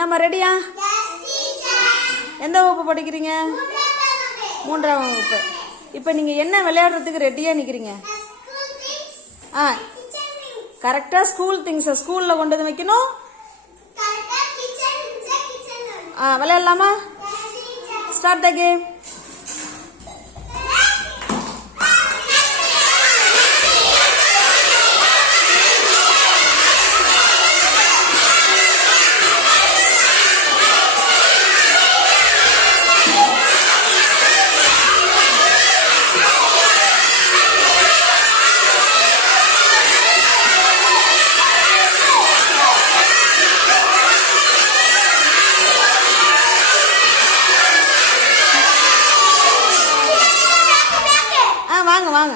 நம்ம ரெடியா? எந்த வகுப்பு படிக்கிறீங்க? 3ஆம் வகுப்பு. இப்போ நீங்கள் என்ன விளையாடுறதுக்கு ரெடியாக நிற்கிறீங்க? கரெக்டாக ஸ்கூல் திங்ஸை ஸ்கூலில் கொண்டு வந்து வைக்கணும். விளையாடலாமா? Start the game. வாங்க வாங்க.